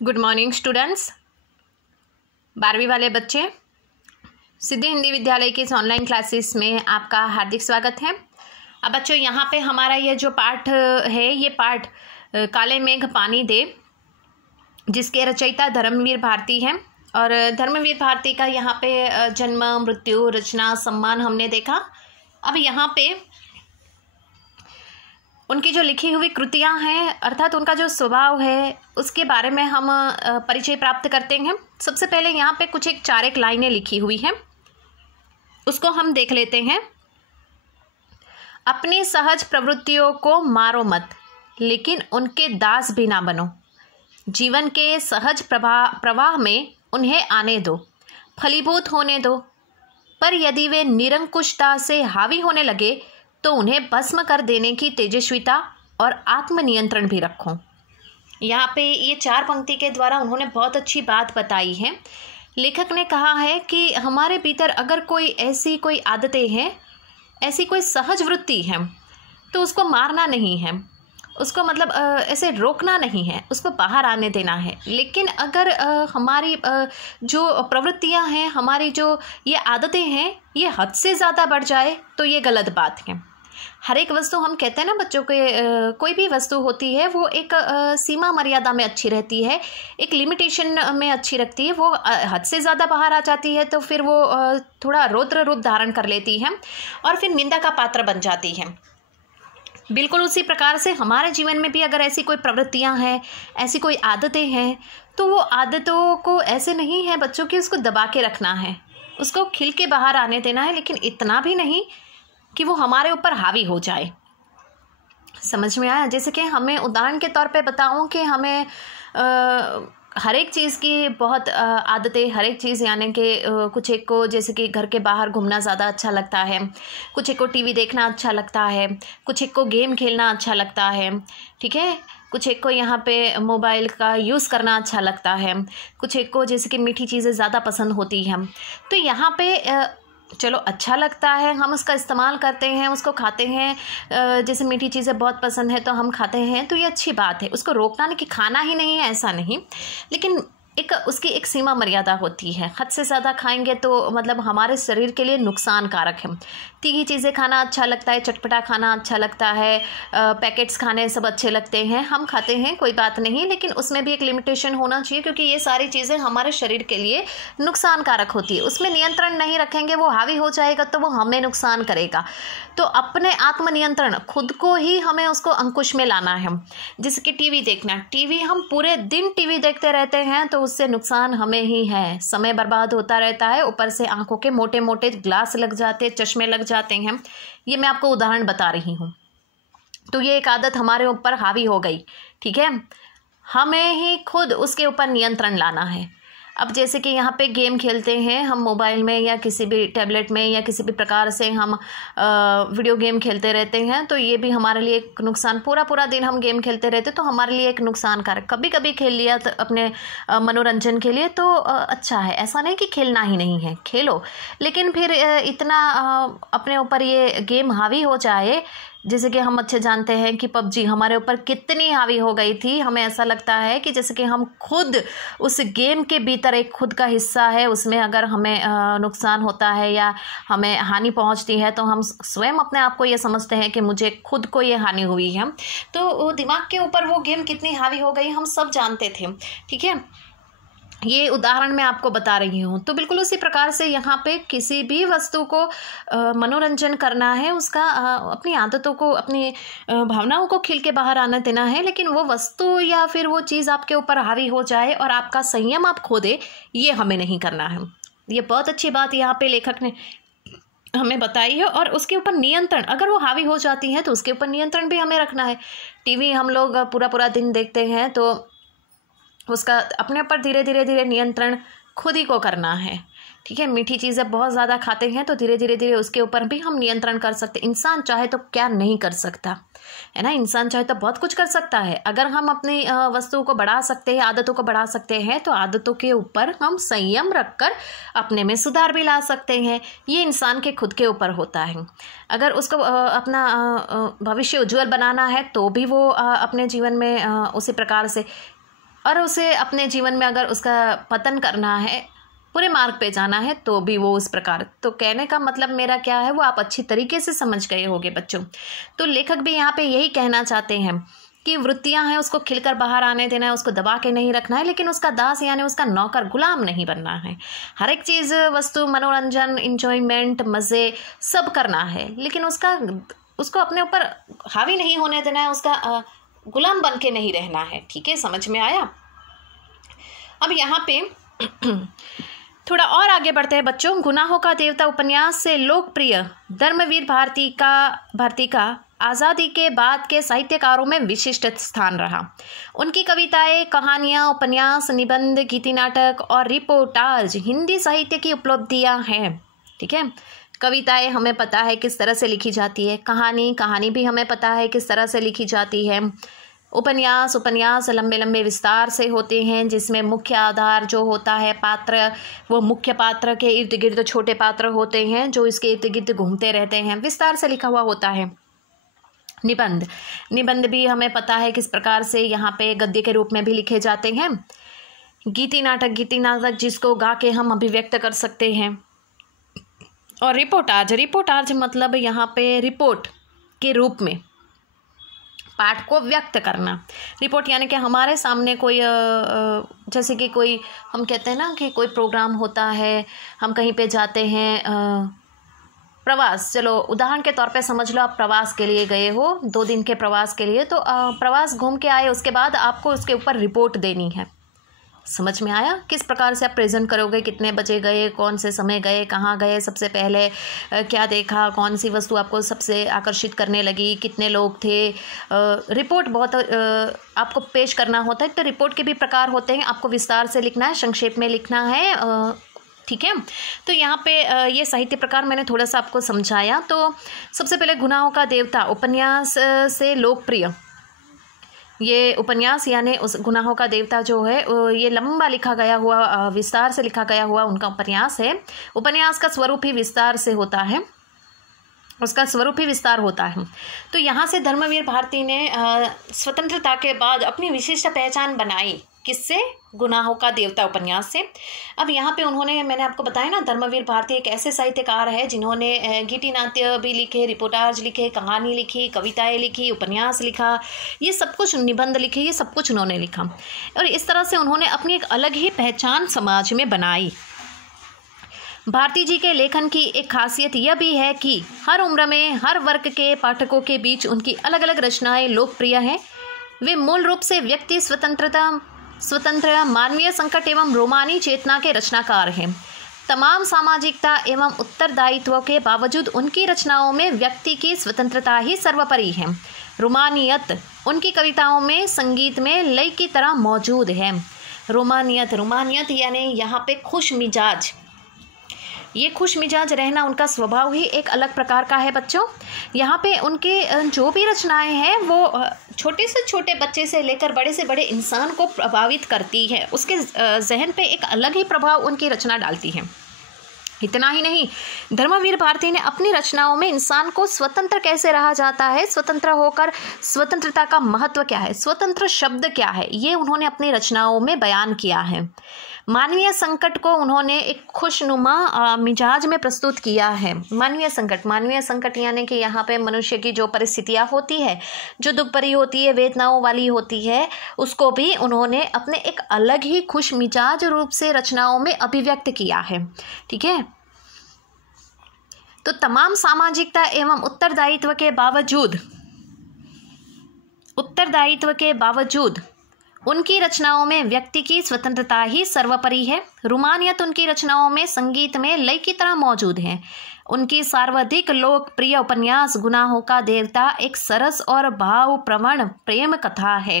Good morning students. 12वीं वाले बच्चे, सिद्धि हिंदी विद्यालय की इस ऑनलाइन क्लासेस में आपका हार्दिक स्वागत है। अब बच्चों, यहाँ पे हमारा ये जो पाठ है, ये पाठ काले मेघ पानी दे, जिसके रचयिता धर्मवीर भारती हैं। और धर्मवीर भारती का यहाँ पे जन्म, मृत्यु, रचना, सम्मान हमने देखा। अब यहाँ पे उनकी जो लिखी हुई कृतियाँ हैं, अर्थात उनका जो स्वभाव है, उसके बारे में हम परिचय प्राप्त करते हैं। सबसे पहले यहाँ पे कुछ चार एक लाइनें लिखी हुई हैं, उसको हम देख लेते हैं। अपनी सहज प्रवृत्तियों को मारो मत, लेकिन उनके दास भी ना बनो। जीवन के सहज प्रवाह में उन्हें आने दो, फलीभूत होने दो। पर यदि वे निरंकुशता से हावी होने लगे तो उन्हें भस्म कर देने की तेजस्विता और आत्मनियंत्रण भी रखो। यहाँ पे ये चार पंक्ति के द्वारा उन्होंने बहुत अच्छी बात बताई है। लेखक ने कहा है कि हमारे भीतर अगर ऐसी कोई आदतें हैं, ऐसी कोई सहज वृत्ति है, तो उसको मारना नहीं है, उसको मतलब ऐसे रोकना नहीं है, उसको बाहर आने देना है। लेकिन अगर हमारी जो प्रवृत्तियां हैं, हमारी जो ये आदतें हैं, ये हद से ज़्यादा बढ़ जाए तो ये गलत बात है। हर एक वस्तु, हम कहते हैं ना बच्चों के, कोई भी वस्तु होती है वो एक सीमा मर्यादा में अच्छी रहती है, एक लिमिटेशन में अच्छी रखती है। वो हद से ज़्यादा बाहर आ जाती है तो फिर वो थोड़ा रौद्र रूप धारण कर लेती है और फिर निंदा का पात्र बन जाती है। बिल्कुल उसी प्रकार से हमारे जीवन में भी अगर ऐसी कोई प्रवृत्तियां हैं, ऐसी कोई आदतें हैं, तो वो आदतों को ऐसे नहीं है बच्चों की उसको दबा के रखना है, उसको खिल के बाहर आने देना है, लेकिन इतना भी नहीं कि वो हमारे ऊपर हावी हो जाए। समझ में आया? जैसे कि हमें उदाहरण के तौर पे बताऊं कि हमें हर एक चीज़ की बहुत आदतें, हर एक चीज़ यानी कि कुछ एक को, जैसे कि घर के बाहर घूमना ज़्यादा अच्छा लगता है, कुछ एक को टीवी देखना अच्छा लगता है, कुछ एक को गेम खेलना अच्छा लगता है, ठीक है, कुछ एक को यहाँ पे मोबाइल का यूज़ करना अच्छा लगता है, कुछ एक को जैसे कि मीठी चीज़ें ज़्यादा पसंद होती हैं। तो यहाँ पे चलो अच्छा लगता है, हम उसका इस्तेमाल करते हैं, उसको खाते हैं। जैसे मीठी चीज़ें बहुत पसंद है तो हम खाते हैं, तो ये अच्छी बात है। उसको रोकना नहीं कि खाना ही नहीं है, ऐसा नहीं, लेकिन उसकी एक सीमा मर्यादा होती है। हद से ज़्यादा खाएंगे तो मतलब हमारे शरीर के लिए नुकसानकारक है। तीखी चीज़ें खाना अच्छा लगता है, चटपटा खाना अच्छा लगता है, पैकेट्स खाने सब अच्छे लगते हैं, हम खाते हैं, कोई बात नहीं, लेकिन उसमें भी एक लिमिटेशन होना चाहिए, क्योंकि ये सारी चीज़ें हमारे शरीर के लिए नुकसानकारक होती है। उसमें नियंत्रण नहीं रखेंगे, वो हावी हो जाएगा तो वो हमें नुकसान करेगा। तो अपने आत्मनियंत्रण, खुद को ही हमें उसको अंकुश में लाना है। जैसे कि टीवी देखना, टीवी हम पूरे दिन टीवी देखते रहते हैं तो उससे नुकसान हमें ही है, समय बर्बाद होता रहता है, ऊपर से आंखों के मोटे मोटे ग्लास लग जाते, चश्मे लग जाते हैं। ये मैं आपको उदाहरण बता रही हूँ। तो ये एक आदत हमारे ऊपर हावी हो गई, ठीक है, हमें ही खुद उसके ऊपर नियंत्रण लाना है। अब जैसे कि यहाँ पे गेम खेलते हैं हम मोबाइल में या किसी भी टैबलेट में या किसी भी प्रकार से हम वीडियो गेम खेलते रहते हैं, तो ये भी हमारे लिए एक नुकसान। पूरा दिन हम गेम खेलते रहते तो हमारे लिए एक नुकसानकारक। कभी कभी खेल लिया तो अपने मनोरंजन के लिए तो अच्छा है, ऐसा नहीं कि खेलना ही नहीं है, खेलो, लेकिन फिर इतना अपने ऊपर ये गेम हावी हो जाए। जैसे कि हम अच्छे जानते हैं कि पबजी हमारे ऊपर कितनी हावी हो गई थी, हमें ऐसा लगता है कि जैसे कि हम खुद उस गेम के भीतर एक खुद का हिस्सा है, उसमें अगर हमें नुकसान होता है या हमें हानि पहुंचती है तो हम स्वयं अपने आप को ये समझते हैं कि मुझे खुद को ये हानि हुई है। तो दिमाग के ऊपर वो गेम कितनी हावी हो गई हम सब जानते थे, ठीक है, ये उदाहरण मैं आपको बता रही हूँ। तो बिल्कुल उसी प्रकार से यहाँ पे किसी भी वस्तु को मनोरंजन करना है, उसका अपनी आदतों को, अपनी भावनाओं को खिल के बाहर आने देना है, लेकिन वो वस्तु या फिर वो चीज़ आपके ऊपर हावी हो जाए और आपका संयम आप खो दे, ये हमें नहीं करना है। ये बहुत अच्छी बात यहाँ पे लेखक ने हमें बताई है। और उसके ऊपर नियंत्रण, अगर वो हावी हो जाती है तो उसके ऊपर नियंत्रण भी हमें रखना है। टीवी हम लोग पूरा दिन देखते हैं तो उसका अपने ऊपर धीरे धीरे नियंत्रण खुद ही को करना है, ठीक है। मीठी चीज़ें बहुत ज़्यादा खाते हैं तो धीरे धीरे उसके ऊपर भी हम नियंत्रण कर सकते। इंसान चाहे तो क्या नहीं कर सकता है ना, इंसान चाहे तो बहुत कुछ कर सकता है। अगर हम अपनी वस्तुओं को बढ़ा सकते हैं, आदतों को बढ़ा सकते हैं, तो आदतों के ऊपर हम संयम रखकर अपने में सुधार भी ला सकते हैं। ये इंसान के खुद के ऊपर होता है। अगर उसको अपना भविष्य उज्ज्वल बनाना है तो भी वो अपने जीवन में उसी प्रकार से और उसे अपने जीवन में अगर उसका पतन करना है, पूरे मार्ग पे जाना है, तो भी वो उस प्रकार। तो कहने का मतलब मेरा क्या है वो आप अच्छी तरीके से समझ गए होंगे बच्चों। तो लेखक भी यहाँ पे यही कहना चाहते हैं कि वृत्तियां हैं उसको खिलकर बाहर आने देना है, उसको दबा के नहीं रखना है, लेकिन उसका दास यानी उसका नौकर, गुलाम नहीं बनना है। हर एक चीज़, वस्तु, मनोरंजन, इंजॉयमेंट, मज़े सब करना है, लेकिन उसको अपने ऊपर हावी नहीं होने देना है, उसका गुलाम बन के नहीं रहना है। ठीक है, समझ में आया। अब यहाँ पे थोड़ा और आगे बढ़ते हैं बच्चों। गुनाहों का देवता उपन्यास से लोकप्रिय धर्मवीर भारती का आज़ादी के बाद के साहित्यकारों में विशिष्ट स्थान रहा। उनकी कविताएं, कहानियां, उपन्यास, निबंध, गीति नाटक और रिपोर्टाज हिंदी साहित्य की उपलब्धियां हैं। ठीक है, कविताएं हमें पता है किस तरह से लिखी जाती है, कहानी भी हमें पता है किस तरह से लिखी जाती है। उपन्यास लंबे लंबे विस्तार से होते हैं, जिसमें मुख्य आधार जो होता है पात्र, वो मुख्य पात्र के इर्द गिर्द छोटे पात्र होते हैं जो इसके इर्द गिर्द घूमते रहते हैं, विस्तार से लिखा हुआ होता है। निबंध भी हमें पता है किस प्रकार से यहाँ पे गद्य के रूप में भी लिखे जाते हैं। गीति नाटक जिसको गा के हम अभिव्यक्त कर सकते हैं। और रिपोर्टाज मतलब यहाँ पे रिपोर्ट के रूप में पाठ को व्यक्त करना। रिपोर्ट यानी कि हमारे सामने कोई जैसे कि कोई, हम कहते हैं ना कि कोई प्रोग्राम होता है, हम कहीं पे जाते हैं, प्रवास, चलो उदाहरण के तौर पे समझ लो आप प्रवास के लिए गए हो, 2 दिन के प्रवास के लिए, तो प्रवास घूम के आए, उसके बाद आपको उसके ऊपर रिपोर्ट देनी है। समझ में आया किस प्रकार से आप प्रेजेंट करोगे, कितने बजे गए, कौन से समय गए, कहाँ गए, सबसे पहले क्या देखा, कौन सी वस्तु आपको सबसे आकर्षित करने लगी, कितने लोग थे। रिपोर्ट बहुत आपको पेश करना होता है। तो रिपोर्ट के भी प्रकार होते हैं, आपको विस्तार से लिखना है, संक्षेप में लिखना है। ठीक है, तो यहाँ पे ये साहित्य प्रकार मैंने थोड़ा सा आपको समझाया। तो सबसे पहले गुनाहों का देवता उपन्यास से लोकप्रिय, ये उपन्यास यानी उस गुनाहों का देवता जो है ये लंबा लिखा गया हुआ, विस्तार से लिखा गया हुआ उनका उपन्यास है। उपन्यास का स्वरूप ही विस्तार से होता है, उसका स्वरूप ही विस्तार होता है। तो यहाँ से धर्मवीर भारती ने स्वतंत्रता के बाद अपनी विशिष्ट पहचान बनाई। किससे? गुनाहों का देवता उपन्यास से। अब यहाँ पे उन्होंने, मैंने आपको बताया ना, धर्मवीर भारती एक ऐसे साहित्यकार है जिन्होंने गीति नाट्य भी लिखे, रिपोर्टाज लिखे, कहानी लिखी, कविताएं लिखी, उपन्यास लिखा, ये सब कुछ, निबंध लिखे, ये सब कुछ उन्होंने लिखा। और इस तरह से उन्होंने अपनी एक अलग ही पहचान समाज में बनाई। भारती जी के लेखन की एक खासियत यह भी है कि हर उम्र में, हर वर्ग के पाठकों के बीच उनकी अलग अलग रचनाएं लोकप्रिय हैं। वे मूल रूप से व्यक्ति स्वतंत्र मानवीय संकट एवं रोमानी चेतना के रचनाकार हैं। तमाम सामाजिकता एवं उत्तरदायित्व के बावजूद उनकी रचनाओं में व्यक्ति की स्वतंत्रता ही सर्वोपरि है। रोमानियत उनकी कविताओं में संगीत में लय की तरह मौजूद है। रोमानियत यानी यहाँ पे खुश मिजाज, ये खुश मिजाज रहना उनका स्वभाव ही एक अलग प्रकार का है बच्चों। यहाँ पे उनके जो भी रचनाएं हैं वो छोटे से छोटे बच्चे से लेकर बड़े से बड़े इंसान को प्रभावित करती है, उसके जहन पे एक अलग ही प्रभाव उनकी रचना डालती है। इतना ही नहीं, धर्मवीर भारती ने अपनी रचनाओं में इंसान को स्वतंत्र कैसे रहा जाता है, स्वतंत्र होकर स्वतंत्रता का महत्व क्या है, स्वतंत्र शब्द क्या है, ये उन्होंने अपनी रचनाओं में बयान किया है। मानवीय संकट को उन्होंने एक खुशनुमा मिजाज में प्रस्तुत किया है। मानवीय संकट यानी कि यहाँ पे मनुष्य की जो परिस्थितियाँ होती है, जो दुख भरी होती है, वेदनाओं वाली होती है, उसको भी उन्होंने अपने एक अलग ही खुश मिजाज रूप से रचनाओं में अभिव्यक्त किया है। ठीक है, तो तमाम सामाजिकता एवं उत्तरदायित्व के बावजूद उनकी रचनाओं में व्यक्ति की स्वतंत्रता ही सर्वोपरि है। रोमानियत उनकी रचनाओं में संगीत में लय की तरह मौजूद है। उनकी सर्वाधिक लोकप्रिय उपन्यास गुनाहों का देवता एक सरस और भावप्रवण प्रेम कथा है।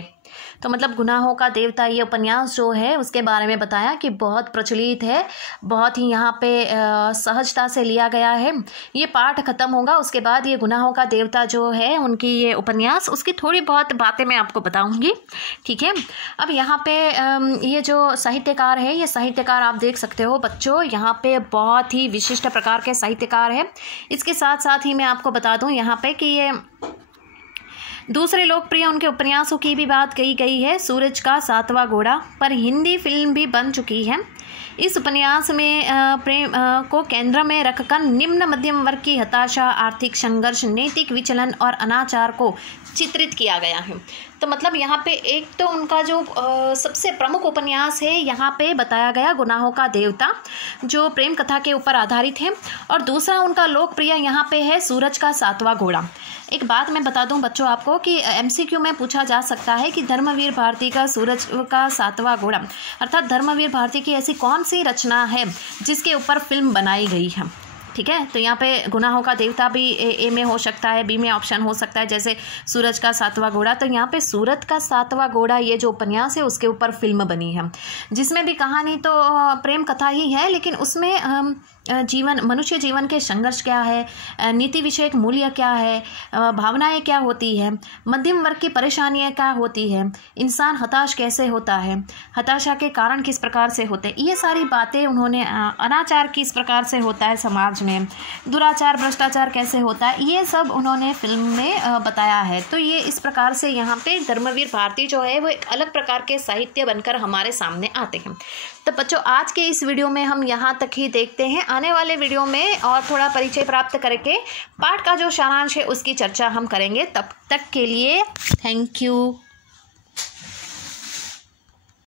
तो मतलब गुनाहों का देवता ये उपन्यास जो है उसके बारे में बताया कि बहुत प्रचलित है, बहुत ही यहाँ पे सहजता से लिया गया है। ये पाठ खत्म होगा, उसके बाद ये गुनाहों का देवता जो है उनकी ये उपन्यास, उसकी थोड़ी बहुत बातें मैं आपको बताऊंगी। ठीक है, अब यहाँ पे ये जो साहित्यकार है, ये साहित्यकार आप देख सकते हो बच्चों, यहाँ पे बहुत ही विशिष्ट प्रकार के साहित्यकार है। इसके साथ साथ ही मैं आपको बता दूँ यहाँ पे कि ये दूसरे लोकप्रिय उनके उपन्यासों की भी बात कही गई है। सूरज का सातवां घोड़ा पर हिंदी फिल्म भी बन चुकी है। इस उपन्यास में प्रेम को केंद्र में रखकर निम्न मध्यम वर्ग की हताशा, आर्थिक संघर्ष, नैतिक विचलन और अनाचार को चित्रित किया गया है। तो मतलब यहाँ पे एक तो उनका जो सबसे प्रमुख उपन्यास है यहाँ पे बताया गया गुनाहों का देवता, जो प्रेम कथा के ऊपर आधारित है, और दूसरा उनका लोकप्रिय यहाँ पे है सूरज का सातवां घोड़ा। एक बात मैं बता दूं बच्चों आपको कि MCQ में पूछा जा सकता है कि धर्मवीर भारती का सूरज का सातवां घोड़ा अर्थात धर्मवीर भारती की ऐसी कौन सी रचना है जिसके ऊपर फिल्म बनाई गई है। ठीक है, तो यहाँ पे गुनाहों का देवता भी ए में हो सकता है, बी में ऑप्शन हो सकता है, जैसे सूरज का सातवां घोड़ा। तो यहाँ पे सूरज का सातवां घोड़ा ये जो उपन्यास है उसके ऊपर फिल्म बनी है, जिसमें भी कहानी तो प्रेम कथा ही है, लेकिन उसमें जीवन, मनुष्य जीवन के संघर्ष क्या है, नीति विषयक मूल्य क्या है, भावनाएं क्या होती है, मध्यम वर्ग की परेशानियां क्या होती है, इंसान हताश कैसे होता है, हताशा के कारण किस प्रकार से होते हैं, ये सारी बातें उन्होंने, अनाचार किस प्रकार से होता है समाज में, दुराचार भ्रष्टाचार कैसे होता है, ये सब उन्होंने फिल्म में बताया है। तो ये इस प्रकार से यहाँ पे धर्मवीर भारती जो है वो एक अलग प्रकार के साहित्य बनकर हमारे सामने आते हैं। तो बच्चों आज के इस वीडियो में हम यहाँ तक ही देखते हैं। आने वाले वीडियो में और थोड़ा परिचय प्राप्त करके पाठ का जो सारांश है उसकी चर्चा हम करेंगे। तब तक के लिए थैंक यू।